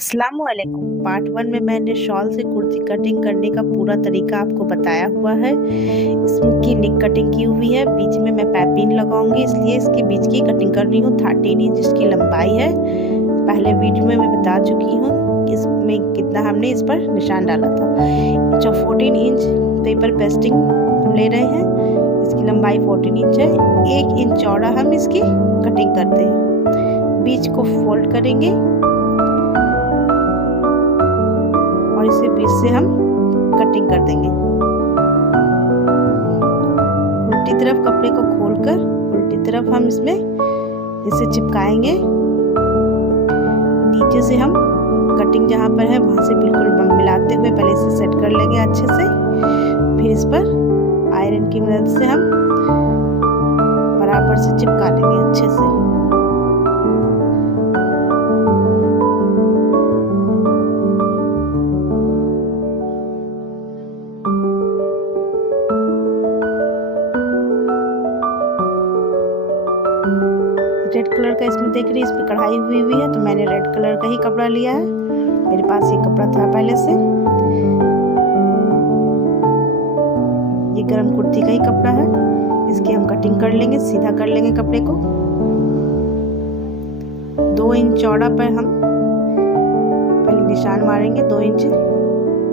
अस्सलामुअलैकुम। पार्ट 1 में मैंने शॉल से कुर्ती कटिंग करने का पूरा तरीका आपको बताया हुआ है। इसकी नेक कटिंग की हुई है, बीच में मैं पाइपिंग लगाऊंगी, इसलिए इसके बीच की कटिंग कर रही हूँ। 13 इंच इसकी लंबाई है। पहले वीडियो में मैं बता चुकी हूँ कि इसमें कितना हमने इस पर निशान डाला था। जो 14 इंच पेपर पेस्टिंग हम ले रहे हैं, इसकी लंबाई 14 इंच है। 1 इंच चौड़ा हम इसकी कटिंग करते हैं। बीच को फोल्ड करेंगे और इसे बीच से हम कटिंग कर देंगे। उल्टी तरफ कपड़े को खोलकर उल्टी तरफ हम इसमें इसे चिपकाएंगे। नीचे से हम कटिंग जहाँ पर है वहाँ से बिल्कुल मिलाते हुए पहले इसे सेट कर लेंगे अच्छे से। फिर इस पर आयरन की मदद से हम बराबर से चिपका लेंगे अच्छे से। रेड कलर का इसमें देख रही है, इस पर कढ़ाई हुई है, तो मैंने रेड कलर का ही कपड़ा लिया है। मेरे पास ये कपड़ा था पहले से। ये गरम कुर्ती का ही कपड़ा है। इसकी हम कटिंग कर लेंगे, सीधा कर लेंगे कपड़े को। 2 इंच चौड़ा पर हम पहले निशान मारेंगे। 2 इंच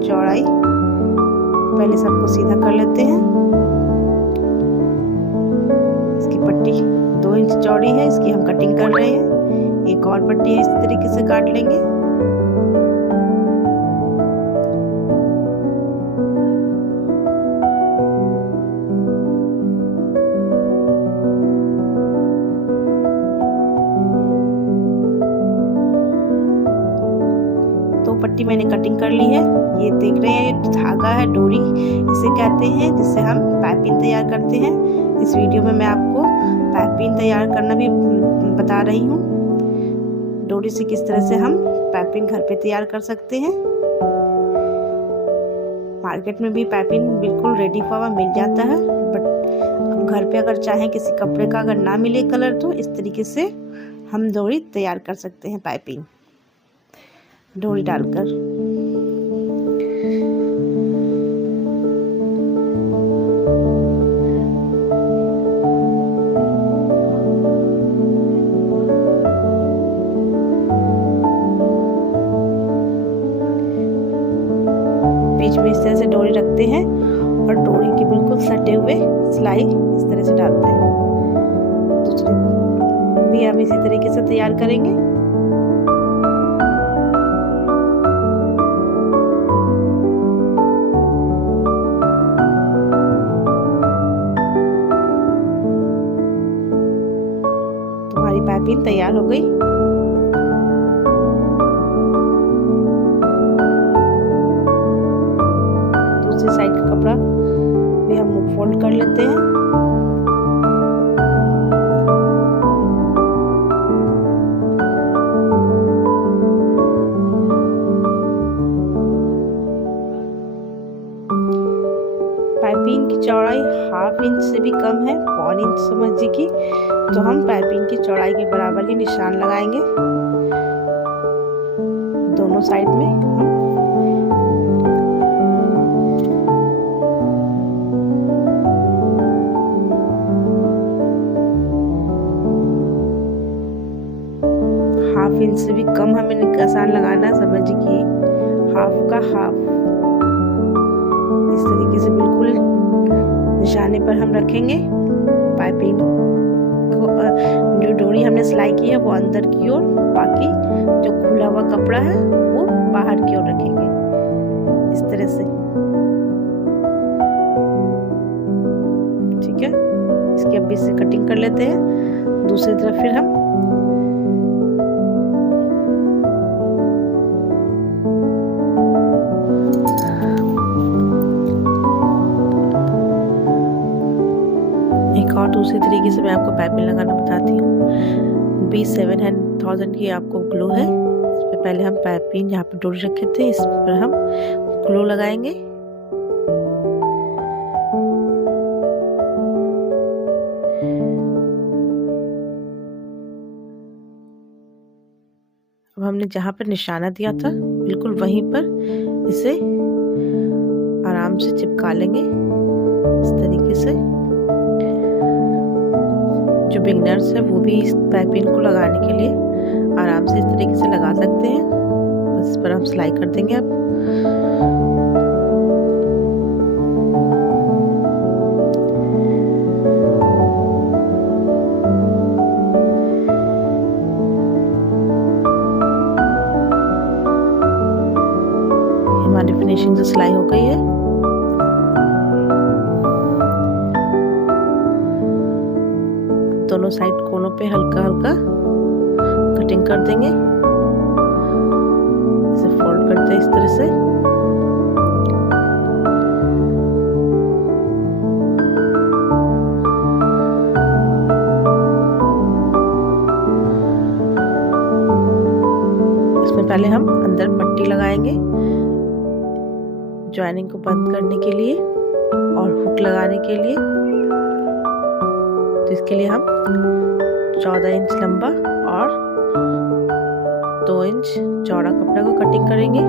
चौड़ाई पहले सबको सीधा कर लेते हैं। इसकी पट्टी 2 इंच चौड़ी है, इसकी हम कटिंग कर रहे हैं। एक और पट्टी है, इस तरीके से काट लेंगे। तो पट्टी मैंने कटिंग कर ली है। ये देख रहे हैं धागा है, डोरी इसे कहते हैं, जिससे हम पाइपिंग तैयार करते हैं। इस वीडियो में मैं आपको पाइपिंग तैयार करना भी बता रही हूँ। डोरी से किस तरह से हम पाइपिंग घर पे तैयार कर सकते हैं। मार्केट में भी पाइपिंग बिल्कुल रेडी हुआ मिल जाता है, बट घर पे अगर चाहें किसी कपड़े का अगर ना मिले कलर, तो इस तरीके से हम डोरी तैयार कर सकते हैं। पाइपिंग डोरी डालकर बीच में इस तरह से डोरी रखते हैं और डोरी के बिल्कुल सटे हुए सिलाई इस तरह से डालते हैं। दूसरी भी हम इसी तरीके से तैयार करेंगे। हमारी पाइपिंग तैयार हो गई। दूसरी साइड का कपड़ा भी हम फोल्ड कर लेते हैं। पाइपिंग की चौड़ाई 1/2 इंच से भी कम है, 1 इंच समझिए कि, तो हम पाइपिंग की चौड़ाई के बराबर ही निशान लगाएंगे दोनों साइड में। हम 1/2 इंच से भी कम हमें निशान लगाना, समझिए कि 1/2 का 1/2 इस तरीके से बिल्कुल निशाने पर हम रखेंगे। पाइपिंग को जो डोरी हमने सिलाई की है वो अंदर की ओर, बाकी जो खुला हुआ कपड़ा है वो बाहर की ओर रखेंगे इस तरह से। ठीक है, इसकी अब से कटिंग कर लेते हैं। दूसरी तरफ फिर हम और दूसरी तरीके से मैं आपको पाइपिंग लगाना बताती हूँ। B7000 की आपको ग्लू है। इस पर पहले हम पाइपिंग जहाँ पर डोरी रखे थे इस पर हम ग्लू लगाएंगे। अब हम हमने जहाँ पर निशाना दिया था बिल्कुल वहीं पर इसे आराम से चिपका लेंगे इस तरीके से। जो बिगनर्स है वो भी इस पाइपिंग को लगाने के लिए आराम से इस तरीके से लगा सकते हैं। बस इस पर हम सिलाई कर देंगे अब। हमारी फिनिशिंग से सिलाई हो गई है। दोनों साइड कोनों पे हल्का हल्का कटिंग कर देंगे। इसे फोल्ड करते हैं इस तरह से। इसमें पहले हम अंदर पट्टी लगाएंगे ज्वाइनिंग को बंद करने के लिए और हुक लगाने के लिए। तो इसके लिए हम 14 इंच लंबा और 2 इंच चौड़ा कपड़ा को कटिंग करेंगे।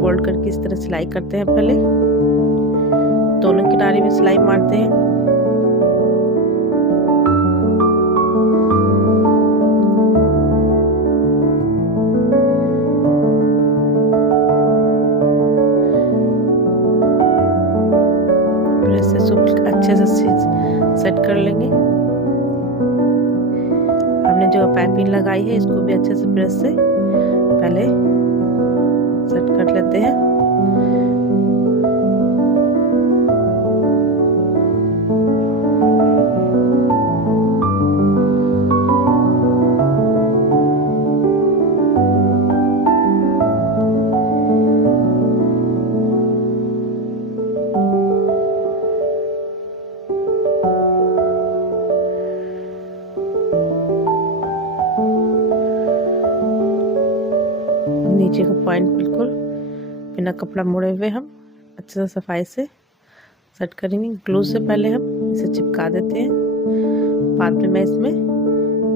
फोल्ड करके इस तरह सिलाई करते हैं। पहले दोनों किनारे में सिलाई मारते हैं। अच्छे से सेट कर लेंगे। हमने जो पाइपिंग लगाई है इसको भी अच्छे से प्रेस से पहले सेट कर लेते हैं। नीचे का पॉइंट बिल्कुल बिना कपड़ा मोड़े हुए हम अच्छे से सफाई से सेट करेंगे। ग्लू से पहले हम इसे चिपका देते हैं। बाद में मैं इसमें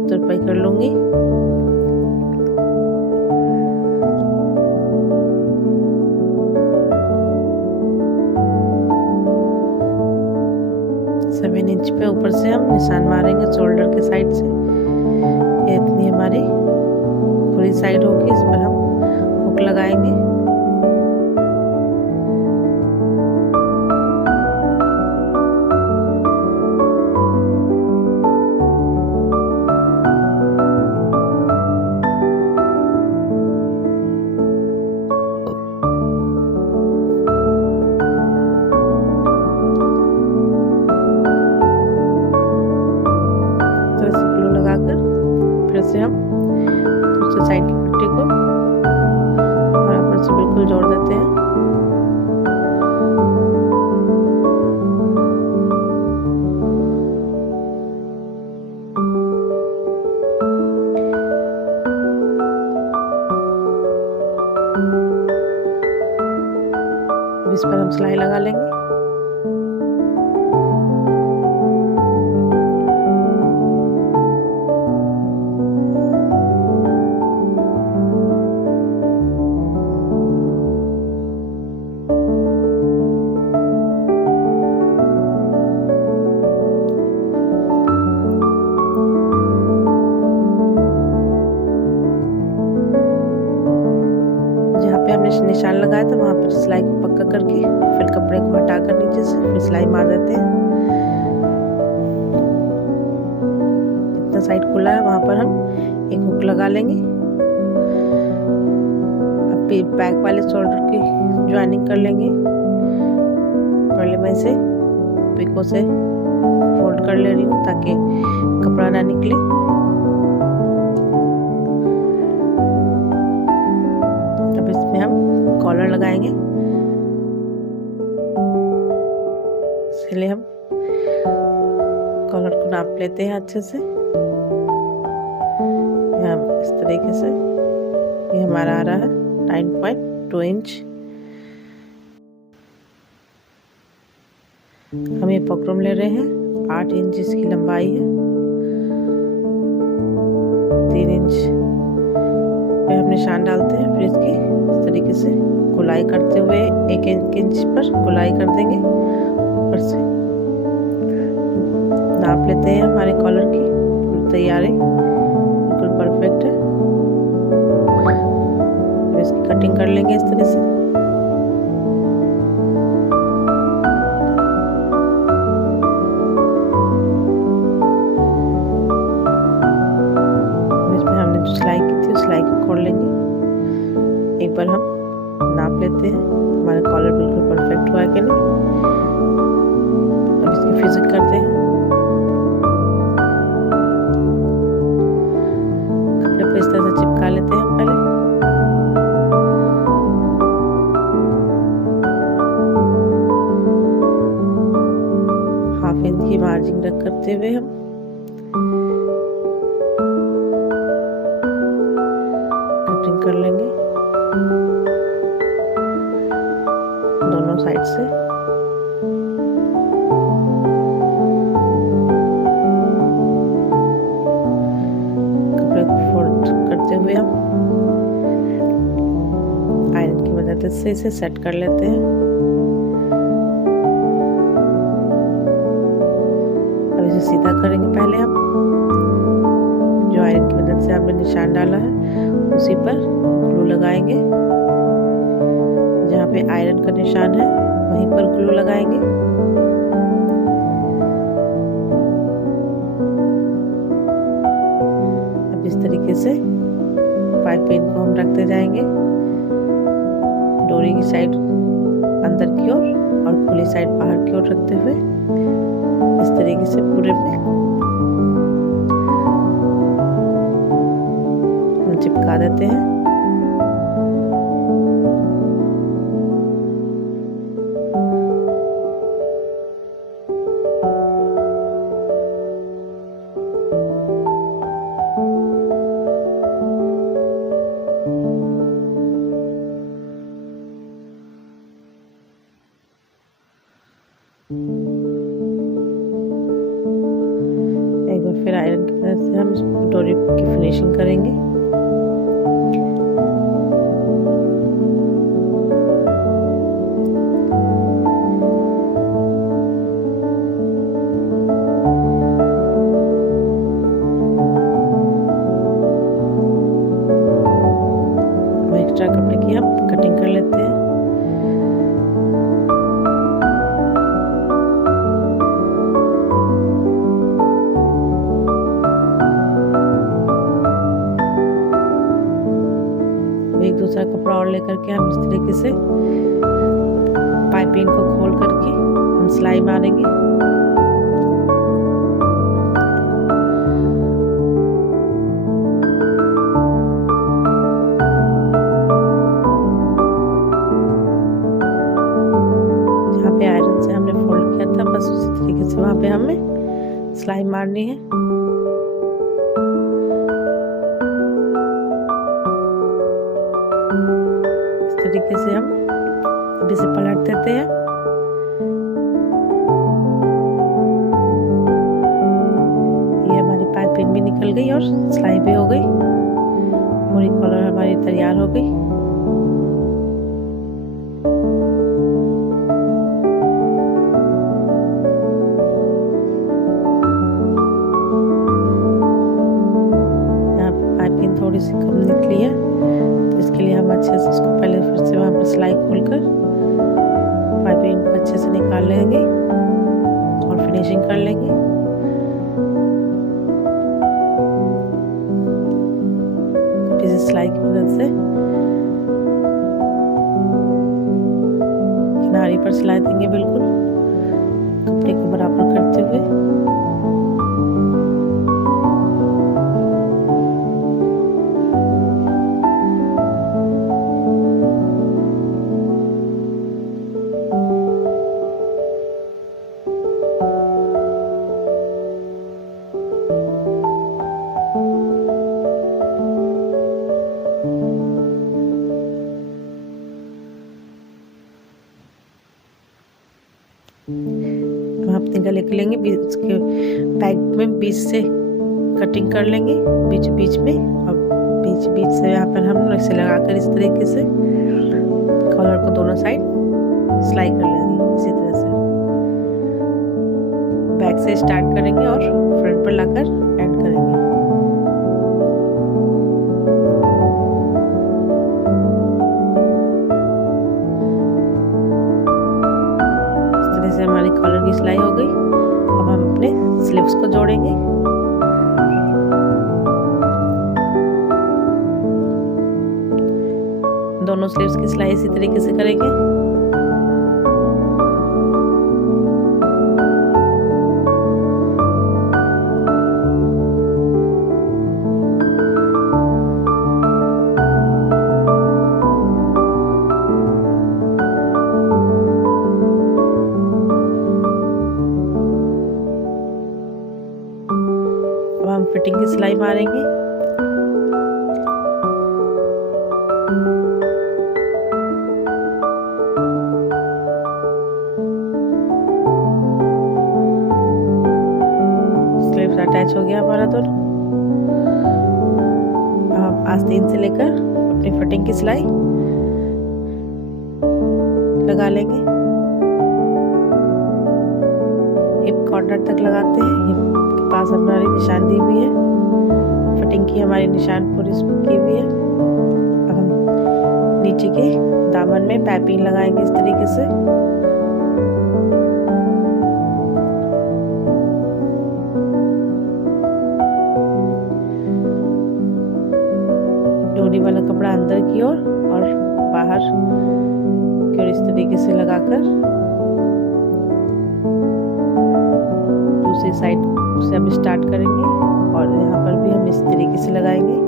तुरपाई कर लूँगी। सेवन इंच पे ऊपर से हम निशान मारेंगे शोल्डर के साइड से। ये इतनी हमारी पूरी साइड होगी। इस पर हम हुक लगाएंगे। ग्लू लगाकर फिर से हम दूसरी साइड की पट्टी को बराबर से बिल्कुल जोड़ देते हैं। अब इस पर हम सिलाई लगा लेंगे। हमने निशान लगाया था वहाँ पर सिलाई को पक्का करके फिर कपड़े को हटाकर नीचे से फिर सिलाई मार देते हैं। जितना साइड खुला है वहाँ पर हम एक हुक लगा लेंगे। अब बैक वाले शोल्डर की ज्वाइनिंग कर लेंगे। पहले मैं इसे पिको से फोल्ड कर ले रही हूँ ताकि कपड़ा ना निकले। अब इसमें हम कॉलर लगाएंगे। इसलिए हम कॉलर को नाप लेते हैं अच्छे से। इस तरीके से ये हमारा आ रहा है 9.2 इंच। हम ये पॉकरूम ले रहे हैं, 8 इंच इसकी लंबाई है, 3 इंच पे हम निशान डालते हैं। फिर इसकी इस तरीके से गोलाई करते हुए 1 इंच पर गोलाई कर देंगे। ऊपर से नाप लेते हैं हमारे कॉलर की। पूरी तैयारी बिल्कुल परफेक्ट है। अब इसकी कटिंग कर लेंगे इस तरह से। इसमें हमने जो सिलाई की थी उस सिलाई को खोल लेंगे। एक बार हम नाप लेते हैं हमारा कॉलर बिल्कुल परफेक्ट हुआ है कि नहीं। अब इसकी फिजिंग करते हैं। कपड़े पे इस तरह से चिपका लेते हैं पहले। हाफ इंच की मार्जिन रख करते हुए हम कटिंग कर लेंगे दोनों साइड से। कपड़े को फोल्ड करते हुए हम आयरन की मदद से इसे सेट कर लेते हैं। अब इसे सीधा करेंगे। पहले हम जो आयरन की मदद से हमने निशान डाला है उसी पर ग्लू लगाएंगे। जहाँ पे आयरन का निशान है वहीं पर ग्लू लगाएंगे। अब इस तरीके से पाइपिंग को हम रखते जाएंगे, डोरी की साइड अंदर की ओर और खुली साइड बाहर की ओर रखते हुए इस तरीके से पूरे में हम चिपका देते हैं। एक बार फिर आयरन की मदद से हम इस डोरी की फिनिशिंग करेंगे। एक्स्ट्रा कपड़े की हम कटिंग कर लेते हैं। एक दूसरा कपड़ा और लेकर के हम इस तरीके से पाइपिंग को खोल करके हम सिलाई मारेंगे। जहाँ पे आयरन से हमने फोल्ड किया था बस उसी तरीके से वहाँ पे हमें सिलाई मारनी है। तरीके से हम अभी से पलट देते हैं। ये हमारी पाइपिंग भी निकल गई और सिलाई भी हो गई। पूरी कॉलर हमारी तैयार हो गई। यहाँ पे पाइपिंग थोड़ी सी कम निकली है तो इसके लिए हम अच्छे से इसको पहले फिर से वहाँ पर सिलाई खोलकर पाइपिंग को अच्छे से निकाल लेंगे और फिनिशिंग कर लेंगे। इस सिलाई की मदद से किनारे पर सिलाई देंगे बिल्कुल कपड़े को बराबर करते हुए। लेंगे, बीच के बैक में बीच से कटिंग कर लेंगे बीच बीच में, और बीच बीच से यहाँ पर हम ऐसे लगाकर इस तरीके से कॉलर को दोनों साइड सिलाई कर लेंगे। इसी तरह से बैक से स्टार्ट करेंगे और फ्रंट पर लाकर एंड करेंगे। इस तरह से हमारी कॉलर की सिलाई हो गई। अब हम अपने स्लीव्स को जोड़ेंगे। दोनों स्लीव्स की सिलाई इसी तरीके से करेंगे। अब हम फिटिंग की सिलाई मारेंगे। स्लीव्स अटैच हो गया हमारा दोनों। अब हम आस्तीन से लेकर अपनी फिटिंग की सिलाई लगा लेंगे। हिप कॉर्नर तक लगाते हैं। हिप के पास हमारी निशान दी हुई है, फिटिंग की हमारी निशान पूरी की हुई है। अब हम नीचे के दामन में पाइपिंग लगाएंगे इस तरीके से। डोरी वाला कपड़ा अंदर की ओर और बाहर की ओर इस तरीके से लगाकर दूसरी साइड से हम स्टार्ट करेंगे और यहाँ पर भी हम इस तरीके से लगाएंगे।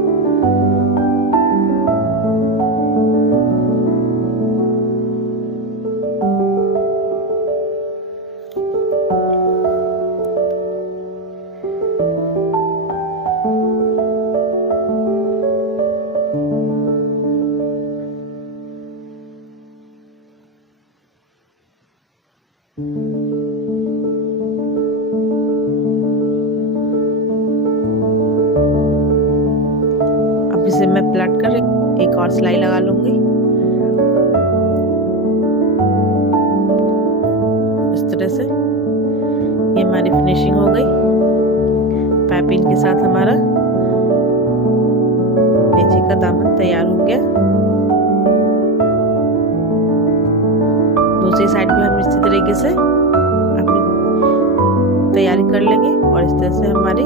अब इसे मैं पलट कर एक और सिलाई लगा लूंगी। इस तरह से ये हमारी फिनिशिंग हो गई। पाइपिंग के साथ हमारा नीचे का दामन तैयार हो गया। दूसरी साइड भी हम इसी तरीके से अपनी तैयारी कर लेंगे और इस तरह से हमारी